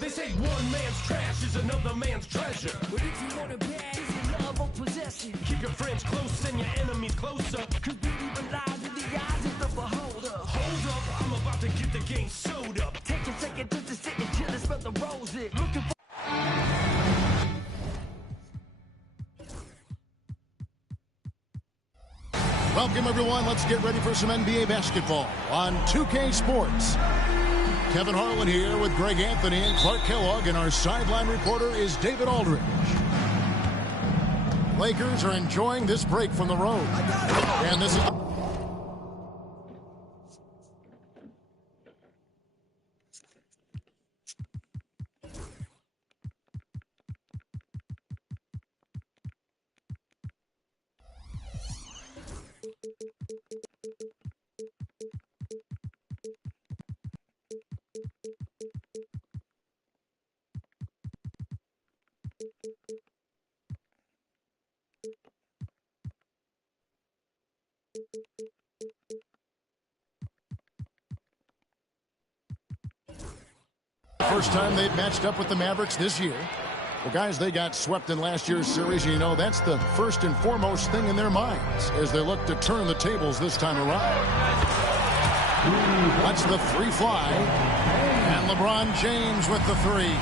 They say one man's trash is another man's treasure. But if you want it bad, is it love or possession? Keep your friends close and your enemies closer. Cause beauty relies in the eyes of the beholder. Hold up, I'm about to get the game sewed up. Take a second just to sit and chill and smell the roses. Looking for Welcome, everyone. Let's get ready for some NBA basketball on 2K Sports. Kevin Harlan here with Greg Anthony and Clark Kellogg, and our sideline reporter is David Aldridge. Lakers are enjoying this break from the road. And this is... First time they've matched up with the Mavericks this year. Well, guys, they got swept in last year's series. You know, that's the first and foremost thing in their minds as they look to turn the tables this time around. That's the three fly. And LeBron James with the three.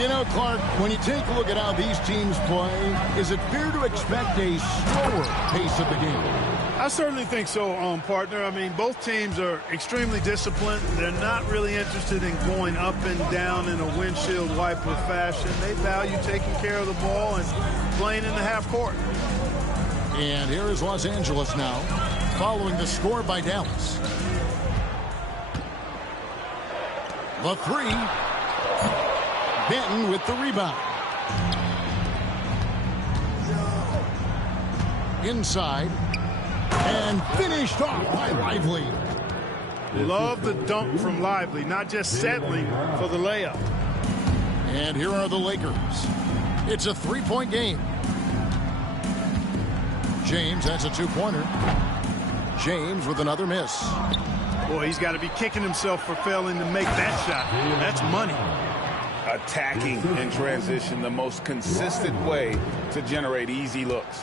You know, Clark, when you take a look at how these teams play, is it fair to expect a slower pace of the game? I certainly think so, partner. I mean, both teams are extremely disciplined. They're not really interested in going up and down in a windshield wiper fashion. They value taking care of the ball and playing in the half court. And here is Los Angeles now, following the score by Dallas. The three. Benton with the rebound. Inside. And finished off by Lively. Love the dunk from Lively, not just settling for the layup. And here are the Lakers. It's a three-point game. James, that's a two-pointer. James with another miss. Boy, he's got to be kicking himself for failing to make that shot. That's money. Attacking in transition, the most consistent way to generate easy looks.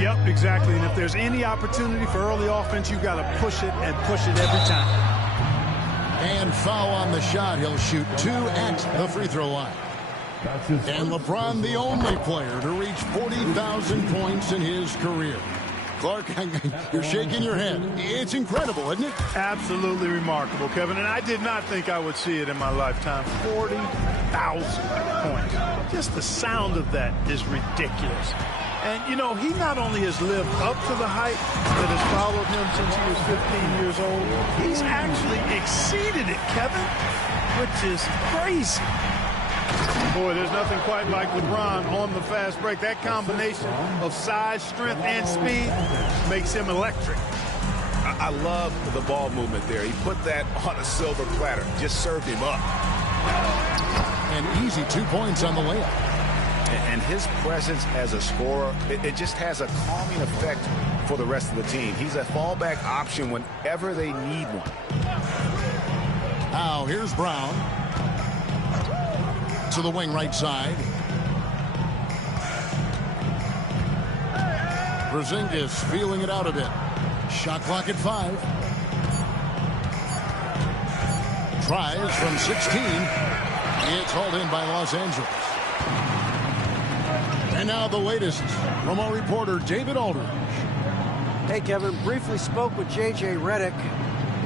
Yep, exactly. And if there's any opportunity for early offense, you've got to push it and push it every time. And foul on the shot. He'll shoot two at the free throw line. And LeBron, the only player to reach 40,000 points in his career. Clark, you're shaking your head. It's incredible, isn't it? Absolutely remarkable, Kevin. And I did not think I would see it in my lifetime. 40,000 points. Just the sound of that is ridiculous. And, you know, he not only has lived up to the hype that has followed him since he was 15 years old, he's actually exceeded it, Kevin, which is crazy. Boy, there's nothing quite like LeBron on the fast break. That combination of size, strength, and speed makes him electric. I love the ball movement there. He put that on a silver platter. Just served him up. And easy 2 points on the layup. And his presence as a scorer, it just has a calming effect for the rest of the team. He's a fallback option whenever they need one. Now, here's Brown. To the wing right side. Porzingis feeling it out a bit. Shot clock at 5. Tries from 16. It's hauled in by Los Angeles. And now the latest from our reporter, David Aldridge. Hey, Kevin, briefly spoke with J.J. Redick.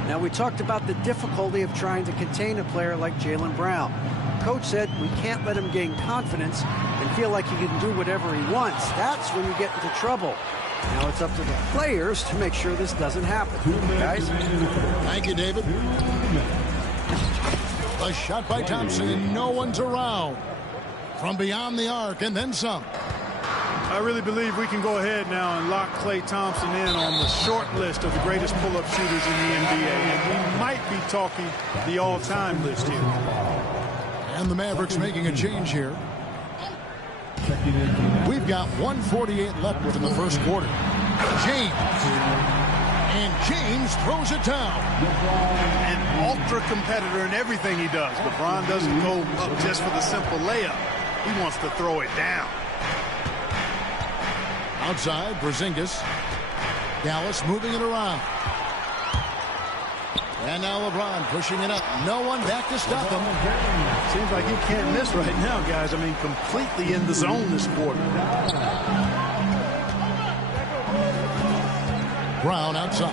Now, we talked about the difficulty of trying to contain a player like Jaylen Brown. Coach said we can't let him gain confidence and feel like he can do whatever he wants. That's when you get into trouble. Now it's up to the players to make sure this doesn't happen. Guys? Thank you, David. A shot by Thompson, and no one's around. From beyond the arc, and then some. I really believe we can go ahead now and lock Klay Thompson in on the short list of the greatest pull-up shooters in the NBA. And we might be talking the all-time list here. And the Mavericks making a change here. We've got 1:48 left in the first quarter. James. And James throws it down. An ultra competitor in everything he does. LeBron doesn't go up just for the simple layup. He wants to throw it down. Outside, Porzingis. Dallas moving it around. And now LeBron pushing it up. No one back to stop him. Seems like he can't miss right now, guys. I mean, completely in the zone this quarter. Brown outside.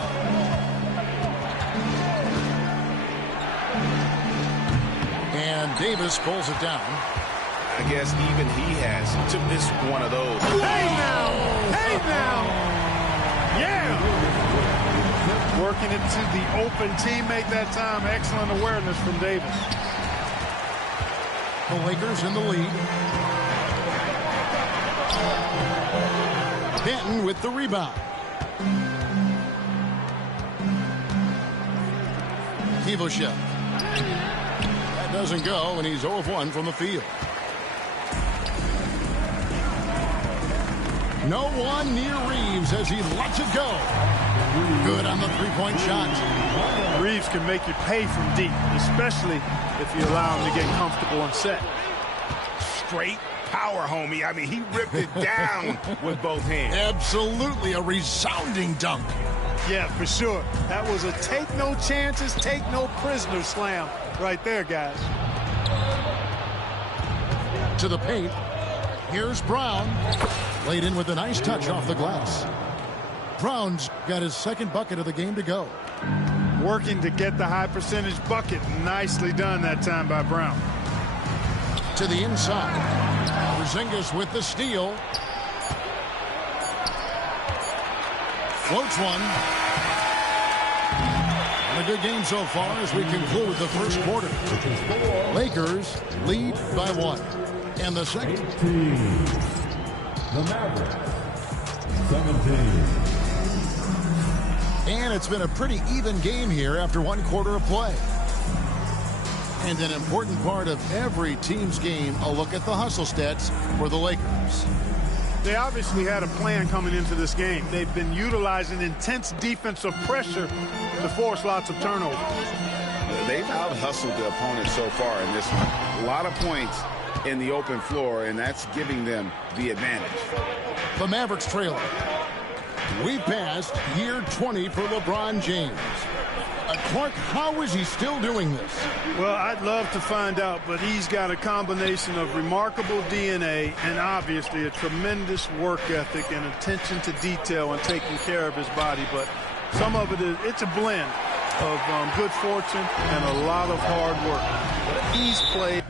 And Davis pulls it down. I guess even he has to miss one of those. Hey now! Hey now! Yeah! Working it to the open teammate that time. Excellent awareness from Davis. The Lakers in the lead. Denton with the rebound. Ivoshev. That doesn't go, and he's 0 of 1 from the field. No one near Reeves as he lets it go. Good on the three-point shot. Reeves can make you pay from deep, especially if you allow him to get comfortable and set. Straight power, homie. I mean, he ripped it down with both hands. Absolutely a resounding dunk. Yeah, for sure. That was a take no chances, take no prisoners slam right there, guys. To the paint. Here's Brown. Laid in with a nice touch off the glass. Brown's got his second bucket of the game to go. Working to get the high percentage bucket. Nicely done that time by Brown. To the inside. Porzingis with the steal. Floats one. And a good game so far as we conclude the first quarter. Lakers lead by 1. And the second. The Mavericks, 17. And it's been a pretty even game here after 1 quarter of play. And an important part of every team's game, a look at the hustle stats for the Lakers. They obviously had a plan coming into this game. They've been utilizing intense defensive pressure to force lots of turnovers. They've out-hustled the opponent so far in this one. A lot of points in the open floor, and that's giving them the advantage. The Mavericks trailer. We passed year 20 for LeBron James. Clark, how is he still doing this? Well, I'd love to find out, but he's got a combination of remarkable DNA and obviously a tremendous work ethic and attention to detail and taking care of his body. But some of it it's a blend of good fortune and a lot of hard work. He's played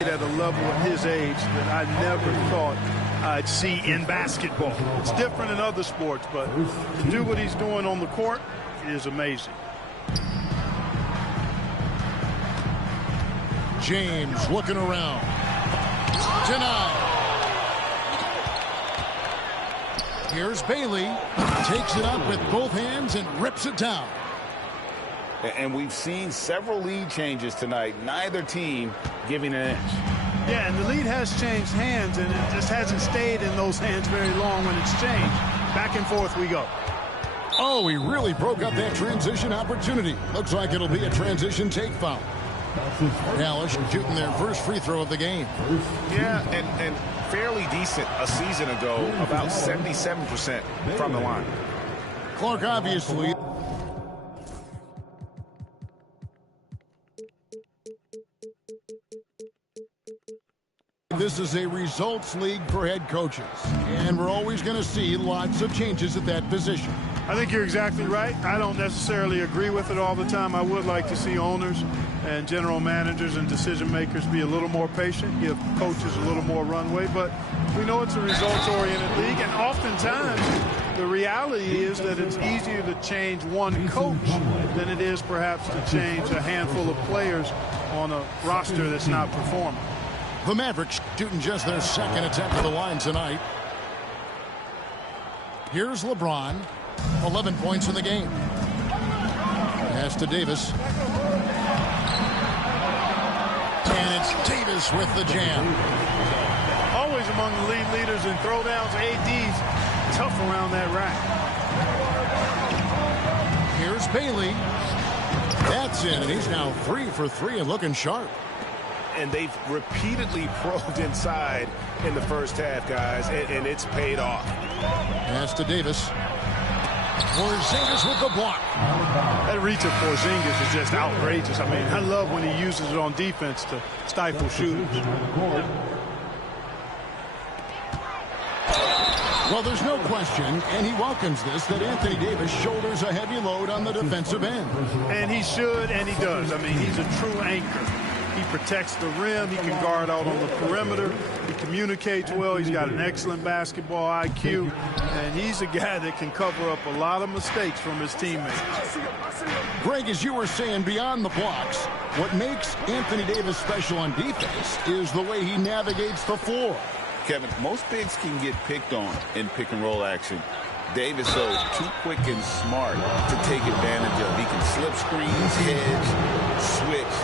at a level at his age that I never thought I'd see in basketball. It's different in other sports, but to do what he's doing on the court is amazing. James looking around. Denied. Here's Bailey. Takes it up with both hands and rips it down. And we've seen several lead changes tonight. Neither team giving an inch. Yeah, and the lead has changed hands, and it just hasn't stayed in those hands very long when it's changed. Back and forth we go. Oh, he really broke up that transition opportunity. Looks like it'll be a transition take foul. Dallas shooting their first free throw of the game. Yeah, and fairly decent a season ago, about 77% from the line. Clark, obviously. This is a results league for head coaches, and we're always going to see lots of changes at that position. I think you're exactly right. I don't necessarily agree with it all the time. I would like to see owners and general managers and decision makers be a little more patient, give coaches a little more runway, but we know it's a results-oriented league, and oftentimes the reality is that it's easier to change one coach than it is perhaps to change a handful of players on a roster that's not performing. The Mavericks shooting just their second attempt at the line tonight. Here's LeBron. 11 points in the game. Pass to Davis. And Davis with the jam. Always among the lead leaders in throwdowns. AD's tough around that rack. Here's Bailey. That's in, and he's now 3 for 3 and looking sharp. And they've repeatedly probed inside in the first half, guys, and it's paid off. Pass to Davis. Porzingis with the block. That reach of Porzingis is just outrageous. I mean, I love when he uses it on defense to stifle shooters. Well, there's no question, and he welcomes this, that Anthony Davis shoulders a heavy load on the defensive end. And he should, and he does. I mean, he's a true anchor. He protects the rim. He can guard out on the perimeter. He communicates well. He's got an excellent basketball IQ. And he's a guy that can cover up a lot of mistakes from his teammates. Greg, as you were saying, beyond the blocks, what makes Anthony Davis special on defense is the way he navigates the floor. Kevin, most bigs can get picked on in pick-and-roll action. Davis, though, too quick and smart to take advantage of. He can slip screens, hedge, switch,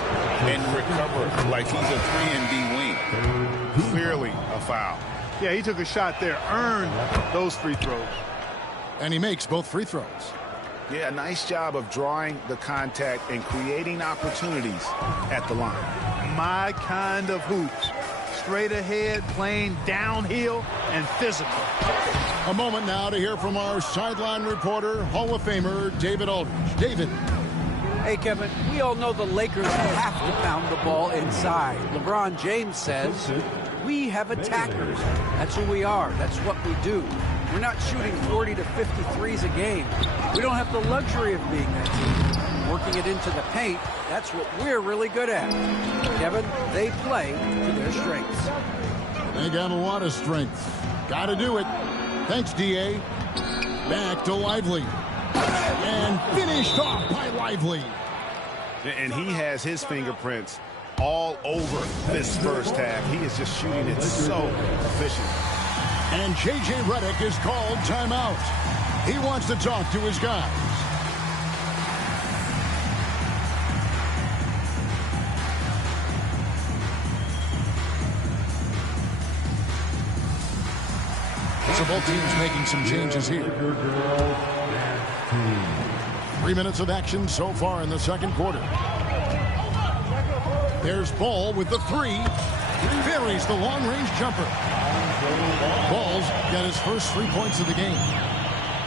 and recover like he's a 3-and-D wing. Clearly a foul. Yeah, he took a shot there, earned those free throws. And he makes both free throws. Yeah, nice job of drawing the contact and creating opportunities at the line. My kind of hoops. Straight ahead, playing downhill, and physical. A moment now to hear from our sideline reporter, Hall of Famer David Aldridge. David. Hey, Kevin, we all know the Lakers have to pound the ball inside. LeBron James says, we have attackers. That's who we are. That's what we do. We're not shooting 40 to 53s a game. We don't have the luxury of being that team. Working it into the paint, that's what we're really good at. Kevin, they play to their strengths. They got a lot of strength. Got to do it. Thanks, D.A. Back to Lively. And finished off by Lively. And he has his fingerprints all over this first half. He is just shooting it so efficient. And J.J. Redick is called timeout. He wants to talk to his guys. So both teams making some changes here. 3 minutes of action so far in the second quarter. There's Ball with the three. Buries the long-range jumper. Ball's got his first 3 points of the game.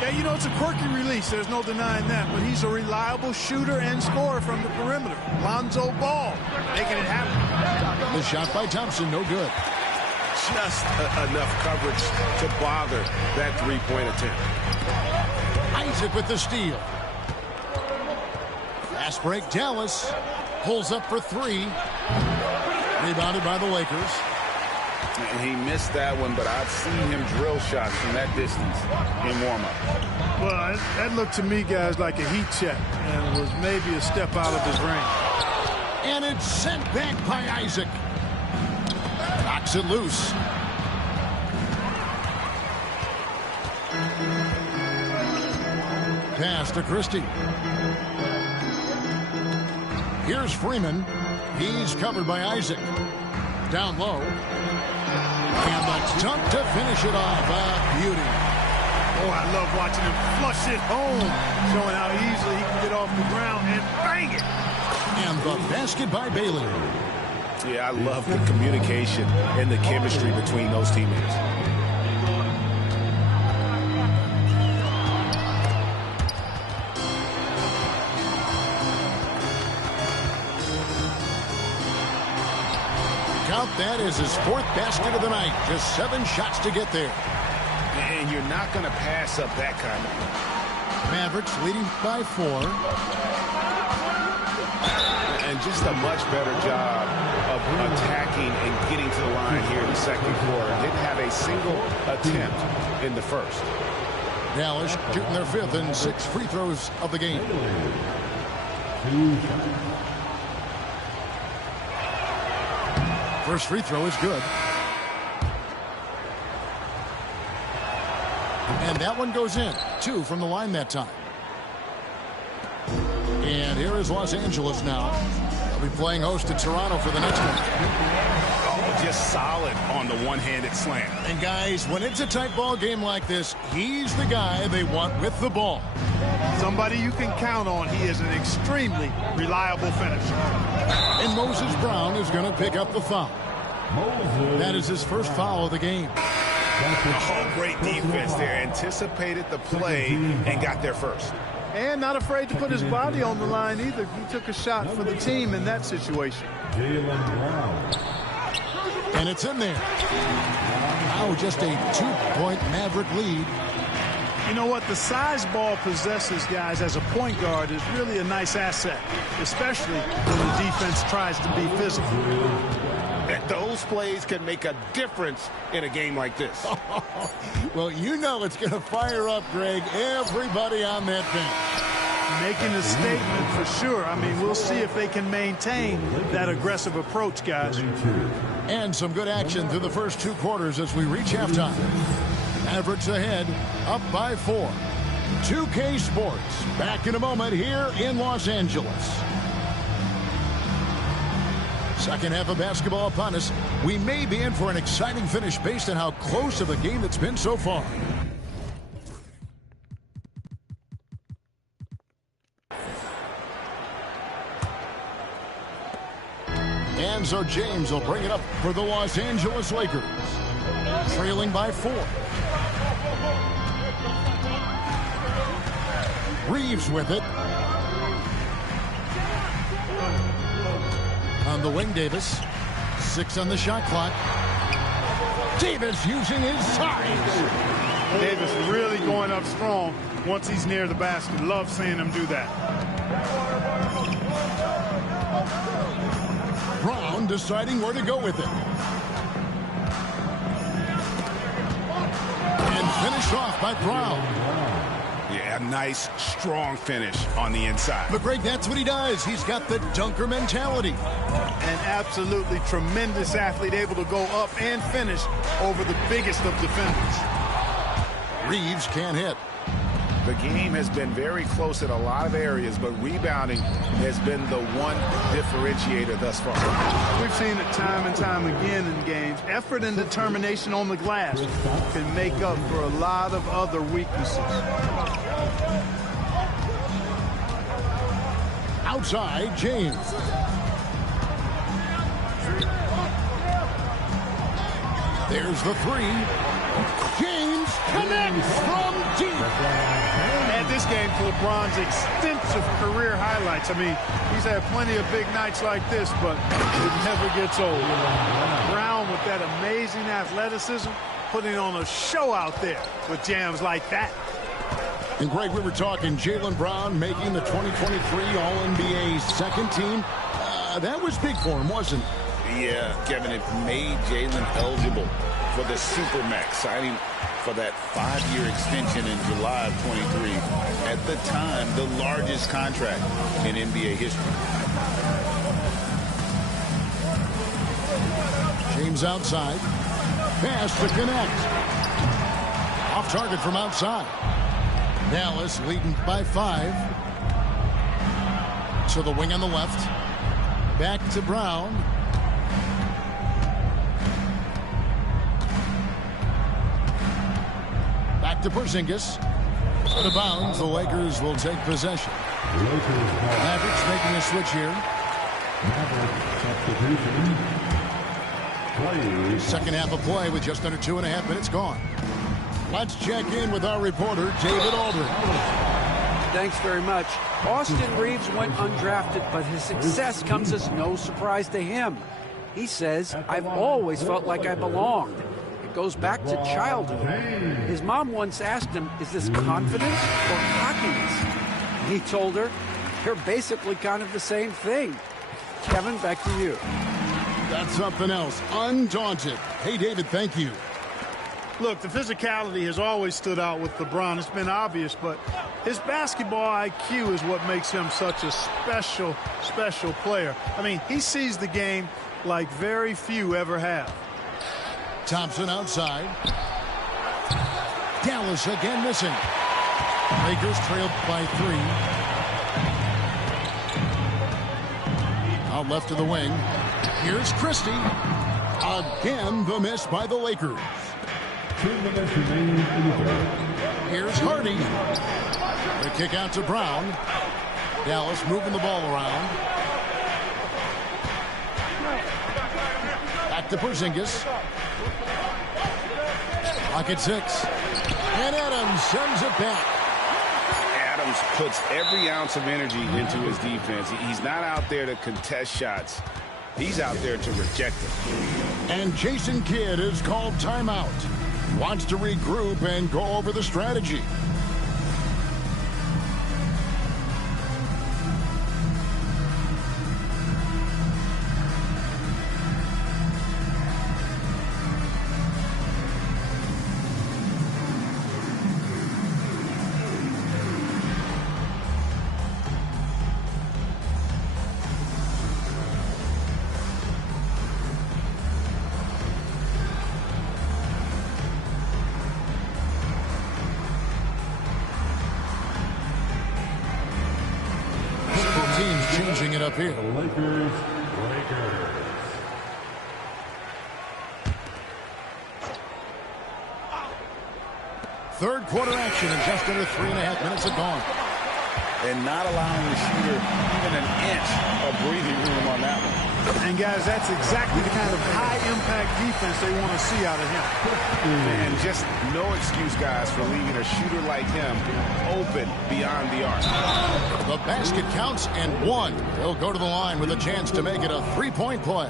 Yeah, you know, it's a quirky release. There's no denying that. But he's a reliable shooter and scorer from the perimeter. Lonzo Ball making it happen. The shot by Thompson, no good. Just enough coverage to bother that three-point attempt. Isaac with the steal. Fast break, Dallas pulls up for three. Rebounded by the Lakers. And he missed that one, but I've seen him drill shots from that distance in warm-up. Well, that looked to me, guys, like a heat check and was maybe a step out of his range. And it's sent back by Isaac. Knocks it loose. Pass to Christie. Here's Freeman. He's covered by Isaac. Down low. And the dunk to finish it off. Beauty. Oh, I love watching him flush it home, showing how easily he can get off the ground and bang it. And the basket by Bailey. Yeah, I love the communication and the chemistry between those teammates. Count that as his fourth basket of the night. Just 7 shots to get there. And you're not going to pass up that kind of one. Mavericks leading by 4. And just a much better job of attacking and getting to the line here in the second quarter. Didn't have a single attempt in the first. Dallas shooting their 5th and 6 free throws of the game. First free throw is good. And that one goes in. 2 from the line that time. And here is Los Angeles now. They'll be playing host to Toronto for the next one. Oh, just solid on the one-handed slam. And guys, when it's a tight ball game like this, he's the guy they want with the ball. Somebody you can count on. He is an extremely reliable finisher. And Moses Brown is going to pick up the foul. That is his first foul of the game. Oh, great defense there. Anticipated the play and got there first. And not afraid to put his body on the line either. He took a shot for the team in that situation. And it's in there. Now just a 2-point Maverick lead. You know what? The size ball possesses, guys, as a point guard is really a nice asset, especially when the defense tries to be physical. Those plays can make a difference in a game like this. Well, you know it's going to fire up, Greg, everybody on that bench. Making a statement for sure. I mean, we'll see if they can maintain that aggressive approach, guys. And some good action through the first 2 quarters as we reach halftime. Mavericks ahead, up by 4. 2K Sports, back in a moment here in Los Angeles. Second half of basketball upon us. We may be in for an exciting finish based on how close of a game it's been so far. And so James will bring it up for the Los Angeles Lakers. Trailing by 4. Reeves with it. On the wing, Davis. 6 on the shot clock. Davis using his size. Davis really going up strong once he's near the basket. Love seeing him do that. Brown deciding where to go with it. And finish off by Brown. Yeah, nice, strong finish on the inside. But, Greg, that's what he does. He's got the dunker mentality. An absolutely tremendous athlete, able to go up and finish over the biggest of defenders. Reeves can't hit. The game has been very close in a lot of areas, but rebounding has been the one differentiator thus far. We've seen it time and time again in games. Effort and determination on the glass can make up for a lot of other weaknesses. Outside, James. There's the 3. James connects from deep. Add this game to LeBron's extensive career highlights. I mean, he's had plenty of big nights like this, but it never gets old. Brown with that amazing athleticism, putting on a show out there with jams like that. And, Greg, we were talking Jaylen Brown making the 2023 All-NBA second team. That was big for him, wasn't it? Yeah, Kevin, it made Jaylen eligible for the Supermax, signing for that 5-year extension in July of 23. At the time, the largest contract in NBA history. James outside. Pass to connect. Off target from outside. Dallas leading by 5. To the wing on the left. Back to Brown. Back to Porzingis. Out of bounds, the Lakers will take possession. Mavericks making a switch here. Second half of play with just under 2.5 minutes gone. Let's check in with our reporter, David Aldridge. Thanks very much. Austin Reeves went undrafted, but his success comes as no surprise to him. He says, "I've always felt like I belonged." It goes back to childhood. His mom once asked him, "Is this confidence or cockiness?" He told her, "They're basically kind of the same thing." Kevin, back to you. That's something else. Undaunted. Hey, David, thank you. Look, the physicality has always stood out with LeBron. It's been obvious, but his basketball IQ is what makes him such a special, special player. I mean, he sees the game like very few ever have. Thompson outside. Dallas again missing. Lakers trailed by 3. Out left to the wing. Here's Christie. Again, the miss by the Lakers. 2 minutes remaining in the third. Here's Hardy. The kick out to Brown. Dallas moving the ball around. Back to Porzingis. Clock at 6. And Adams sends it back. Adams puts every ounce of energy into his defense. He's not out there to contest shots. He's out there to reject them. And Jason Kidd is called timeout. Wants to regroup and go over the strategy. Changing it up here. The Lakers. Third quarter action in just under 3.5 minutes have gone. And not allowing the shooter even an inch of breathing room on that one. And, guys, that's exactly the kind of high-impact defense they want to see out of him. And just no excuse, guys, for leaving a shooter like him open beyond the arc. The basket counts and 1. He'll go to the line with a chance to make it a 3-point play.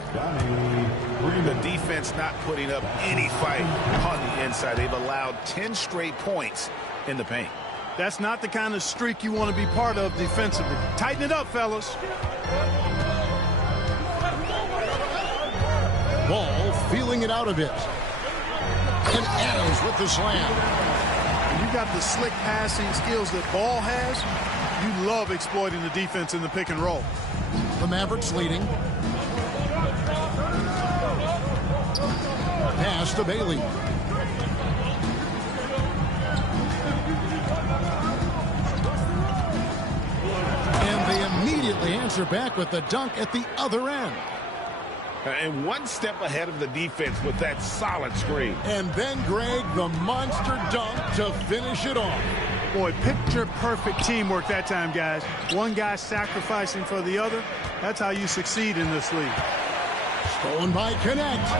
The defense not putting up any fight on the inside. They've allowed 10 straight points in the paint. That's not the kind of streak you want to be part of defensively. Tighten it up, fellas. Ball feeling it out a bit. And Adams with the slam. When you got the slick passing skills that Ball has, you love exploiting the defense in the pick and roll. The Mavericks leading. Pass to Bailey. And they immediately answer back with the dunk at the other end. And one step ahead of the defense with that solid screen. And then, Greg, the monster dunk to finish it off. Boy, picture-perfect teamwork that time, guys. One guy sacrificing for the other. That's how you succeed in this league. Stolen by Connect.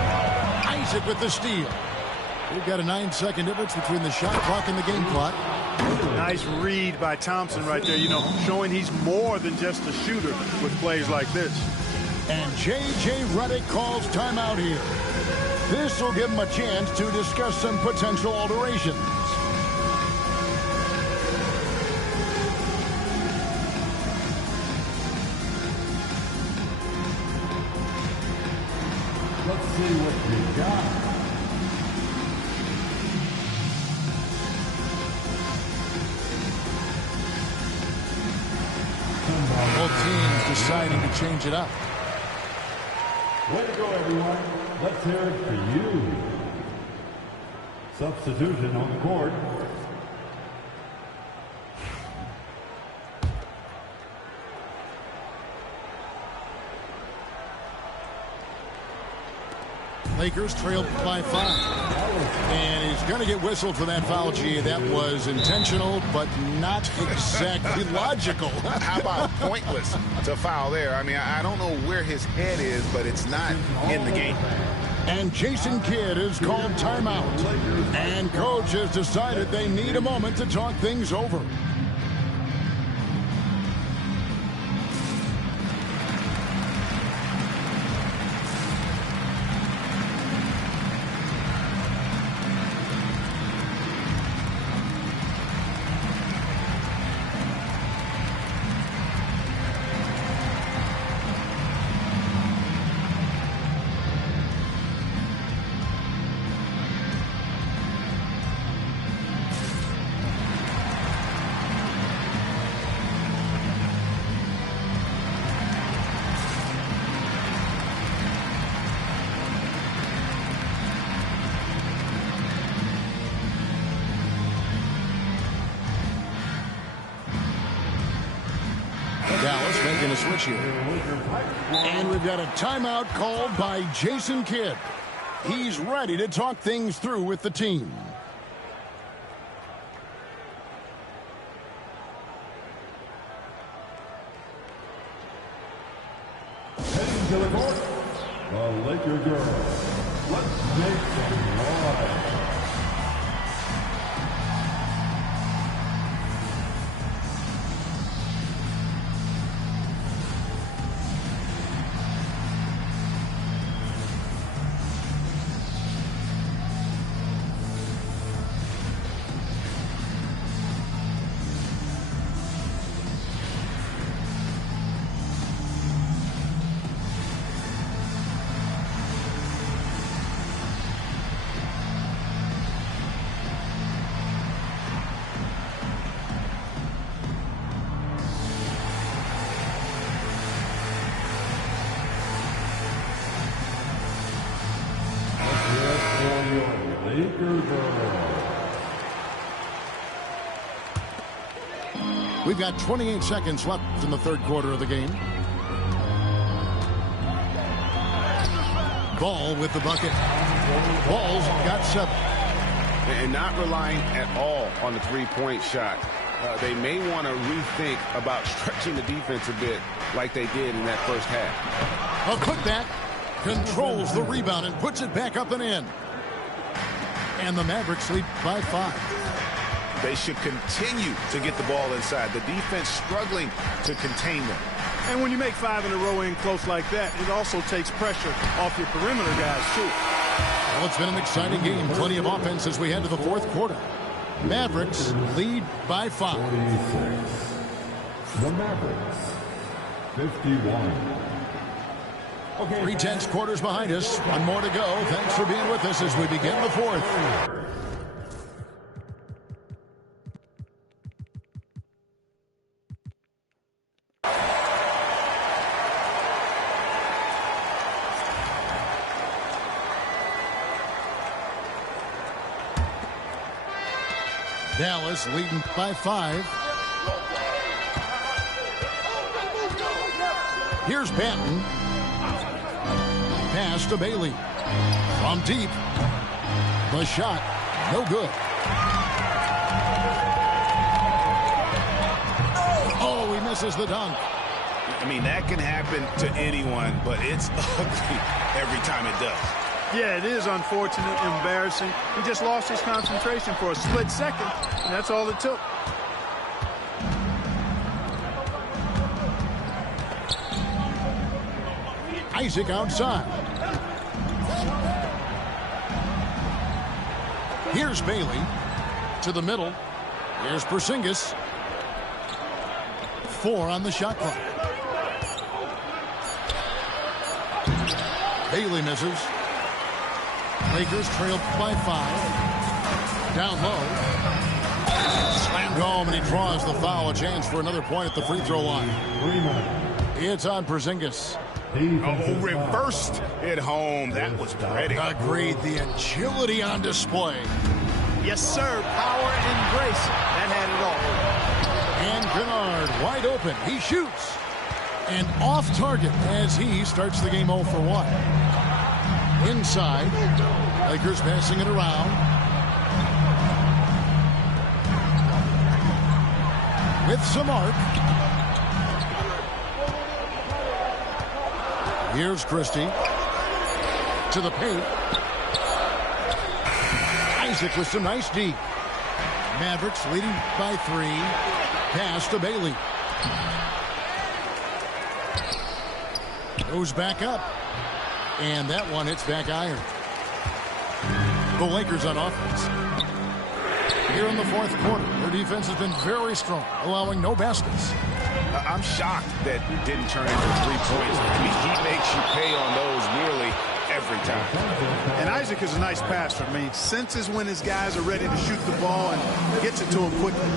Isaac with the steal. We've got a 9-second difference between the shot clock and the game clock. Nice read by Thompson right there, showing he's more than just a shooter with plays like this. And J.J. Redick calls timeout here. This will give him a chance to discuss some potential alterations. Let's see what you got. Both teams deciding to change it up. Way to go, everyone. Let's hear it for you. Substitution on the court. Lakers trailed by 5. And he's going to get whistled for that foul, G. That was intentional, but not exactly logical. How about pointless to foul there? I mean, I don't know where his head is, but it's not in the game. And Jason Kidd is called timeout. And coach has decided they need a moment to talk things over. Dallas making a switch here. And we've got a timeout called by Jason Kidd. He's ready to talk things through with the team. Heading to the court, the Laker girls. Let's make some noise. We've got 28 seconds left in the third quarter of the game. Ball with the bucket. Ball's got 7. And not relying at all on the three-point shot. They may want to rethink about stretching the defense a bit like they did in that first half. A putback. Controls the rebound and puts it back up and in. And the Mavericks lead by 5. They should continue to get the ball inside. The defense struggling to contain them. And when you make 5 in a row in close like that, it also takes pressure off your perimeter guys, too. Well, it's been an exciting game. Plenty of offense as we head to the fourth quarter. Mavericks lead by 5. 46. The Mavericks, 51. 3/10 quarters behind us. One more to go. Thanks for being with us as we begin the fourth. Dallas leading by 5. Here's Banton. Pass to Bailey. From deep. The shot, no good. Oh, he misses the dunk. I mean, that can happen to anyone, but it's ugly every time it does. Yeah, it is unfortunate, embarrassing. He just lost his concentration for a split second, and that's all it took. Isaac outside. Here's Bailey to the middle. Here's Porzingis. 4 on the shot clock. Bailey misses. Lakers trail by 5. Down low. Slammed home, and he draws the foul. A chance for another point at the free throw line. It's on Porzingis. Oh, reversed it home. That was pretty. Agreed. The agility on display. Yes, sir. Power and grace. That had it all. And Kennard wide open. He shoots. And off target as he starts the game 0 for 1. Inside. Lakers passing it around. With some arc. Here's Christie. To the paint. Isaac with some nice deep. Mavericks leading by 3. Pass to Bailey. Goes back up. And that one hits back iron. The Lakers on offense. Here in the fourth quarter, their defense has been very strong, allowing no baskets. I'm shocked that it didn't turn into 3 points. I mean, he makes you pay on those nearly every time. And Isaac is a nice passer. I mean, senses when his guys are ready to shoot the ball and gets it to him quickly.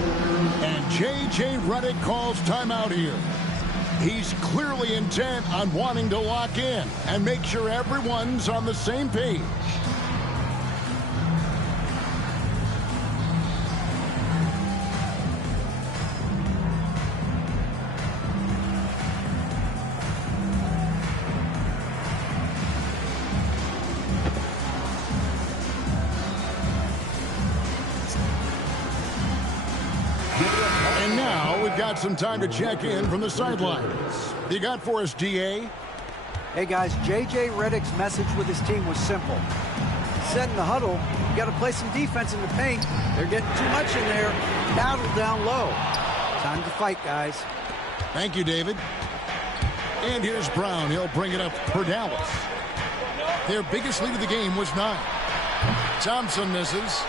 And J.J. Redick calls timeout here. He's clearly intent on wanting to lock in and make sure everyone's on the same page. we've got some time to check in from the sidelines. You got for us, DA? Hey guys, J.J. Redick's message with his team was simple. He said in the huddle, you got to play some defense in the paint. They're getting too much in there. Battle down low. Time to fight, guys. Thank you, David. And here's Brown. He'll bring it up for Dallas. Their biggest lead of the game was 9. Thompson misses.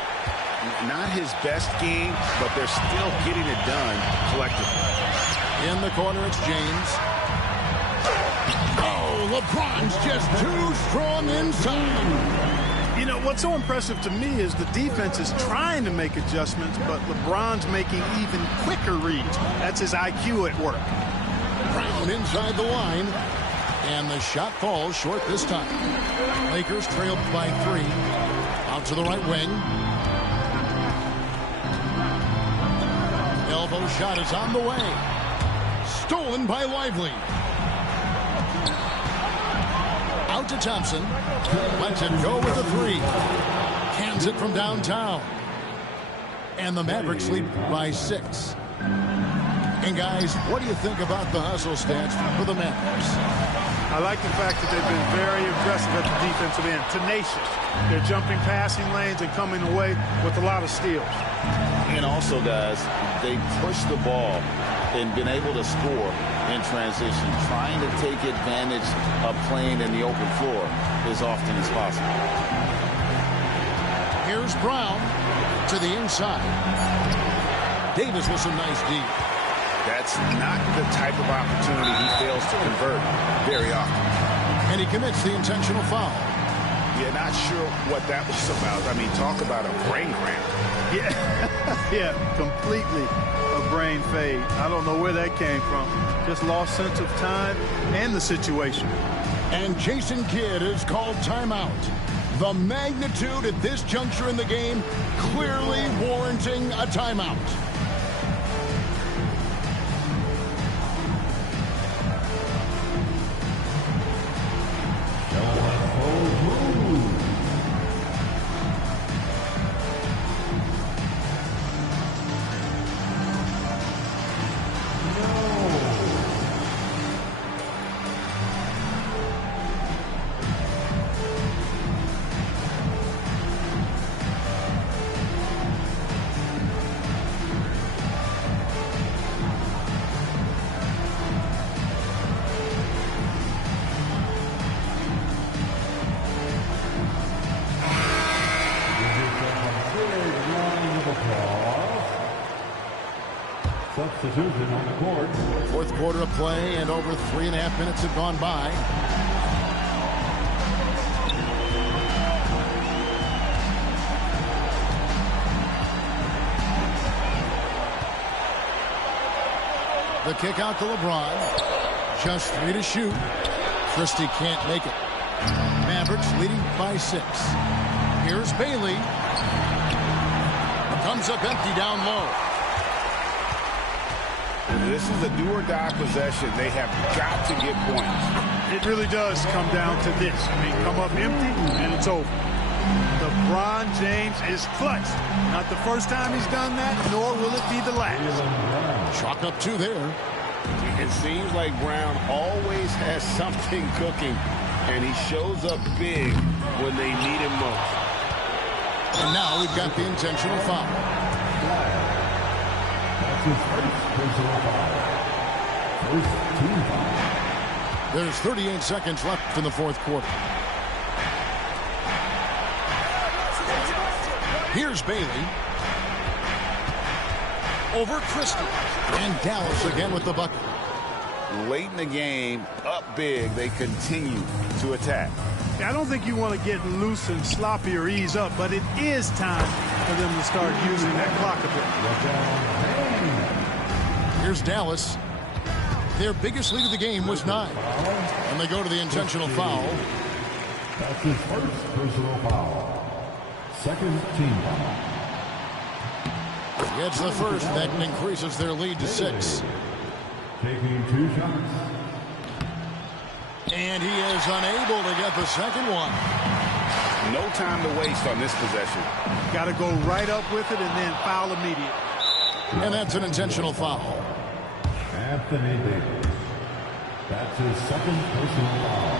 Not his best game, but they're still getting it done collectively. In the corner, it's James. Oh, LeBron's just too strong inside. You know, what's so impressive to me is the defense is trying to make adjustments, but LeBron's making even quicker reads. That's his IQ at work. Brown inside the line. And the shot falls short this time. Lakers trailed by 3. Out to the right wing. Elbow shot is on the way. Stolen by Lively. Out to Thompson. Lets it go with a 3. Cans it from downtown. And the Mavericks lead by 6. And guys, what do you think about the hustle stats for the Mavericks? I like the fact that they've been very aggressive at the defensive end. Tenacious. They're jumping passing lanes and coming away with a lot of steals. And also, guys, they push the ball and been able to score in transition, trying to take advantage of playing in the open floor as often as possible. Here's Brown to the inside. Davis with some nice deep. That's not the type of opportunity he fails to convert very often. And he commits the intentional foul. Yeah, not sure what that was about. I mean, talk about a brain cramp. Yeah, completely a brain fade. I don't know where that came from. Just lost sense of time and the situation. And Jason Kidd is called timeout. The magnitude at this juncture in the game clearly warranting a timeout. Substitution on the court. Fourth quarter of play, and over 3.5 minutes have gone by. The kick out to LeBron. Just 3 to shoot. Christie can't make it. Mavericks leading by 6. Here's Bailey. Comes up empty down low. This is a do-or-die possession. They have got to get points. It really does come down to this. I mean, come up empty, and it's over. LeBron James is clutch. Not the first time he's done that, nor will it be the last. Chalk up 2 there. It seems like Brown always has something cooking, and he shows up big when they need him most. And now we've got the intentional foul. That's his first personal foul. First team foul. There's 38 seconds left in the fourth quarter. Here's Bailey. Over Christie. And Dallas again with the bucket. Late in the game, up big, they continue to attack. I don't think you want to get loose and sloppy or ease up, but it is time for them to start using that clock a bit. Here's Dallas. Their biggest lead of the game was 9. And they go to the intentional foul. That's his first personal foul. Second team foul. Gets the first. That increases their lead to 6. Taking 2 shots. And he is unable to get the second one. No time to waste on this possession. Got to go right up with it and then foul immediate. And that's an intentional foul. Anthony Davis. That's his second personal foul.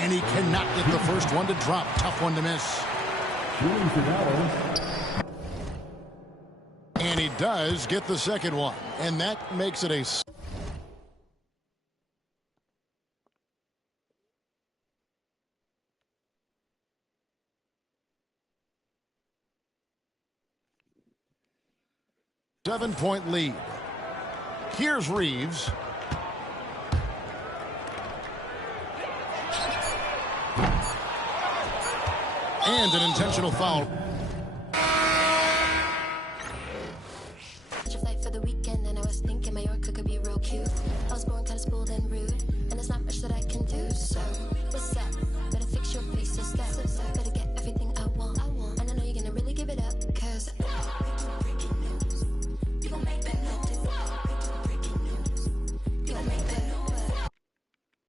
And he cannot get the first one to drop. Tough one to miss. Shooting for Dallas. And he does get the second one. And that makes it a... Seven-point lead. Here's Reeves. And an intentional foul. For the weekend, and I was thinking Mallorca could be real cute.